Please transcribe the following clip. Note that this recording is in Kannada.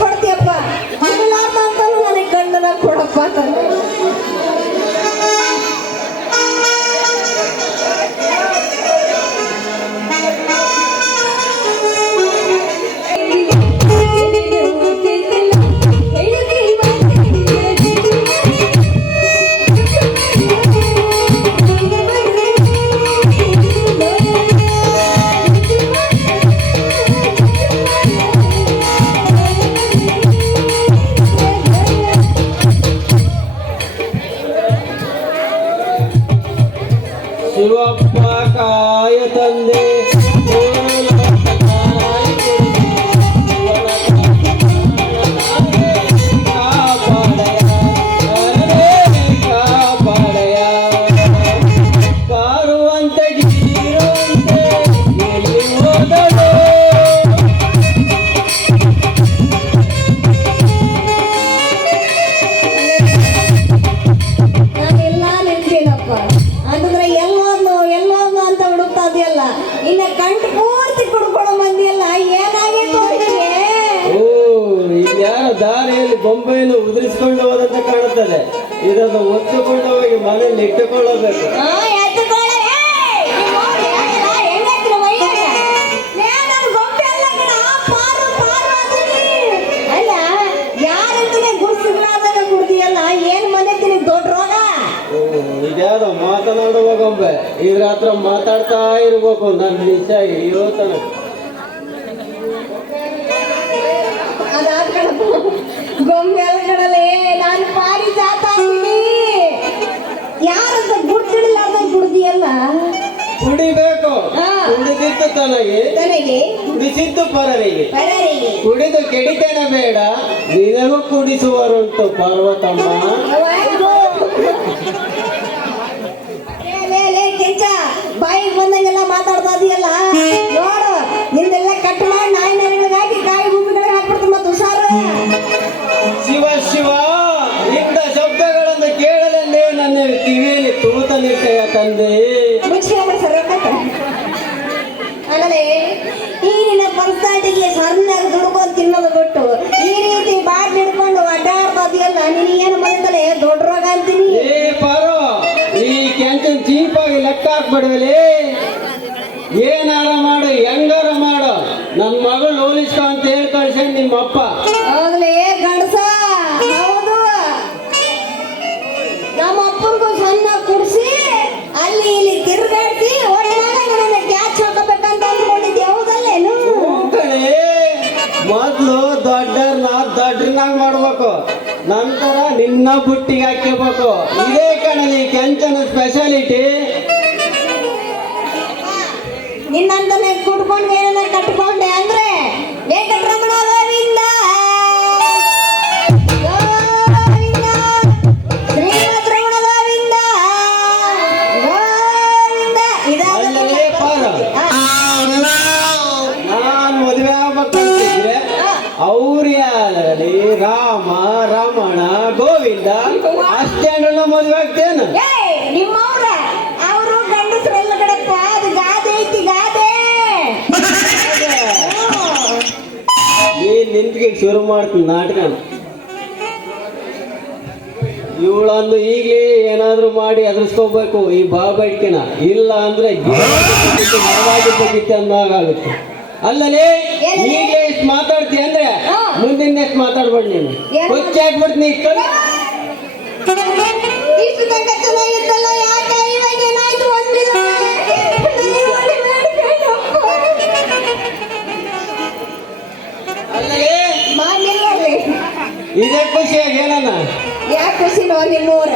ಕೊಡ್ತೀಯಪ್ಪ ನನಗೆ ಗಂಡನ ಕೊಡಪ್ಪ ಶಿವಪ್ಪ ಕಾಯ ತಂದೆ ಕಾಪಾಡಯ ಕಾರುವಂತ ಗೀರುವಂತೆ ಎಲ್ಲಿ ಹೋದಳು ನಾನೆಲ್ಲ ನೆನ್ಪೇನಪ್ಪ ಅಂತಂದ್ರೆ ಎಲ್ಲೊಂದು ಅಂತ ಹುಡುಕ್ತಾ ಇದೆಯಲ್ಲ ಇನ್ನ ಕಂಡು ಪೂರ್ತಿ ಕುಡ್ಕೊಳ್ಳೋ ಮಂದಿ ಎಲ್ಲ ಏನಾಗಿತ್ತು ಅವರಿಗೆ? ಓ ಇದ್ಯಾರ ದಾರಿಯಲ್ಲಿ ಬೊಂಬೆಯನ್ನು ಉದುರಿಸಿಕೊಂಡು ಹೋದಂತ ಕಾಣುತ್ತದೆ. ಇದನ್ನು ಒತ್ತುಕೊಂಡು ಹೋಗಿ ಮನೆಯಲ್ಲಿ ಇಟ್ಟುಕೊಳ್ಳಬೇಕು. ಎತ್ತುಕೊಳ್ಳೆ, ಅಲ್ಲ ಯಾರಂತಾನೆ ಗುರ್ಸಿಗ್ಲಾರ್ದಾಗ ಕುಡ್ದಿಯಲ್ಲ ಏನ್ ಮನೆತೀನಿ ದೊಡ್ಡ ರೋಗ. ಇದ್ಯಾರೋ ಮಾತನಾಡುವ ಗೊಂಬೆ, ಇದ್ರ ಹತ್ರ ಮಾತಾಡ್ತಾ ಇರ್ಬೇಕು ನನ್ನ ನಿಜ ಇರೋ ತನಕ. ಅದಾದ ಕಣಪ್ಪ ಗೊಂಬೆ ಅಲ್ಗಳೇ ನಾನು ಪಾರಿಜಾತ ಅಂತೀನಿ. ಯಾರಂತ ಗುರ್ತಿಡ್ಲಾರ್ದಾಗ ಕುಡ್ದಿಯಲ್ಲ ಕುಡಿಬೇಕು, ಕುಡಿದಿತ್ತು ತನಗೆ ಕುಡಿಸಿದ್ದು ಪರರಿಗೆ, ಕುಡಿದು ಕೆಡಿತೇನೆ ಬೇಡ ನಿನಗೂ ಕುಡಿಸುವರುಂಟು ಪರ್ವತಮ್ಮ. ಕೆಂಚ ಬಾಯಿಗೆ ಬಂದಂಗೆಲ್ಲ ಮಾತಾಡ್ತಾ ಇದೆಯಲ್ಲ ನೋಡು, ನಿಂದೆಲ್ಲ ಕಟ್ ಮಾಡಿ ನಾಯಿ ನೆರೆಗಳಿಗೆ ಹಾಕಿ ಕಾಯಿ ಗುಂಬಿಗಳಿಗೆ ಹಾಕ್ಬಿಡ್ತು ಮತ್ತು ಹುಷಾರು. ಶಿವ ಶಿವ ಇಂಥ ಶಬ್ದಗಳನ್ನು ಕೇಳಲಲ್ಲೇ ನನ್ನ ಕಿವಿಯಲ್ಲಿ ತೂತ ನಿಟ್ಟೆಯ ತಂದೆ. ಆಮೇಲೆ ಈ ನಿನ್ನ ಪರ್ಸನಾಲಿಟಿಗೆ ಸಣ್ಣಾಗಿ ದುಡ್ಕೊಂಡು ತಿನ್ನೋದು ಬಿಟ್ಟು ಈ ರೀತಿ ಬಾಟ್ ಹಿಡ್ಕೊಂಡು ಅಡ್ಡಾಡ್ತಾ ಇದೆಯಲ್ಲ ನಿನಗೇನು ಮಾಡಿದಲೆ ದೊಡ್ಡ ರೋಗ ಅಂತೀನಿ. ಏ ಪಾರೋ, ಈ ಕೆಂಚನ್ ಚೀಪಾಗಿ ಲೆಕ್ಕ ಹಾಕ್ಬಿಡ್ವಲಿ. ಏನಾರ ಮಾಡು, ಹೆಂಗಾರ ಮಾಡು, ನನ್ನ ಮಗಳು ಹೋಲಿಸ್ಕೊ ಅಂತ ಹೇಳಿ ಕಳ್ಸ ನಿಮ್ಮಪ್ಪ. ಆಗ್ಲೇ ಗಂಡಸ ಹೌದು, ನಮ್ಮ ಅಪ್ಪನಿಗೂ ಸಣ್ಣ ಕುಡಿಸಿ ಅಲ್ಲಿ ಇಲ್ಲಿ ತಿರುಗಾಡ್ಸಿ ಒಳಗಾಗ ನನ್ನ ಕ್ಯಾಚ್ ಹಾಕಬೇಕಂತ ಅಂದ್ಕೊಂಡಿದ್ದೆ, ಹೌದಲ್ಲೇನು? ಕಣೆ, ಮೊದ್ಲು ದೊಡ್ಡರ್ನಾಗ್ ಮಾಡ್ಬೇಕು, ನಂತರ ನಿನ್ನ ಬುಟ್ಟಿಗೆ ಹಾಕಬೇಕು. ಇದೇ ಕಣಲಿ ಕೆಂಚನ ಸ್ಪೆಷಾಲಿಟಿ. ನಿನ್ನಂತನೇ ಕುಟ್ಕೊಂಡು ಏನನ್ನ ಕಟ್ಕೊಂಡೆ ಅಂದ್ರೆ ವೆಂಕಟರಮಣ ಗೋವಿಂದ ಗೋವಿಂದ, ಶ್ರೀಮದ್ ರಮಣ ಗೋವಿಂದ ಗೋವಿಂದ. ಅಲ್ಲಲೇ ಪಾರ, ನಾನ್ ಮದುವೆ ಆಗ್ಬೇಕಂತಿದ್ರೆ ಅವ್ರ ಯಾರಲ್ಲಿ ರಾಮ ರಮಣ ಗೋವಿಂದ ಅಷ್ಟೇ ಮದುವೆ ಆಗ್ತೇನು? ನಿಮ್ಮವ್ರ ಅವರು ಗಂಡಸರೆಲ್ಲ ಕಡೆಪ್ಪ, ಅದು ಗಾದೆ ಐತಿ ಗಾದೆ. ನೀನ್ ನಿಂತಿಗೆ ಶುರು ಮಾಡ್ತೀನಿ ನಾಟಕ. ಇವಳನ್ನು ಈಗಲೇ ಏನಾದ್ರೂ ಮಾಡಿ ಎದುರಿಸ್ಕೋಬೇಕು ಈ ಬಾಬೈಕಿನ, ಇಲ್ಲ ಅಂದ್ರೆ ಹೋಗಿತ್ತೆ ಅಂದಾಗುತ್ತೆ. ಅಲ್ಲಲೇ ಈಗಲೇ ಎಷ್ಟು ಮಾತಾಡ್ತೀಯ ಅಂದ್ರೆ ಮುಂದಿನ ಎಷ್ಟು ಮಾತಾಡ್ಬೇಡಿ ನೀನು, ಕೊಚ್ಚಿ ಹಾಕ್ಬಿಡ್ತೀನಿ. ಇಷ್ಟು ತನಕ ಚೆನ್ನಾಗಿತ್ತಲ್ಲ, ಯಾಕೆ ಇವಾಗ ಏನಾಯ್ತು ಅಲ್ಲೇ ಮಾಡಿಲ್ಲ. ಇದೇ ಖುಷಿಯಾಗಿ ಏನನ್ನ ಯಾಕೆ ಖುಷಿ ನಿಮ್ಮೂರ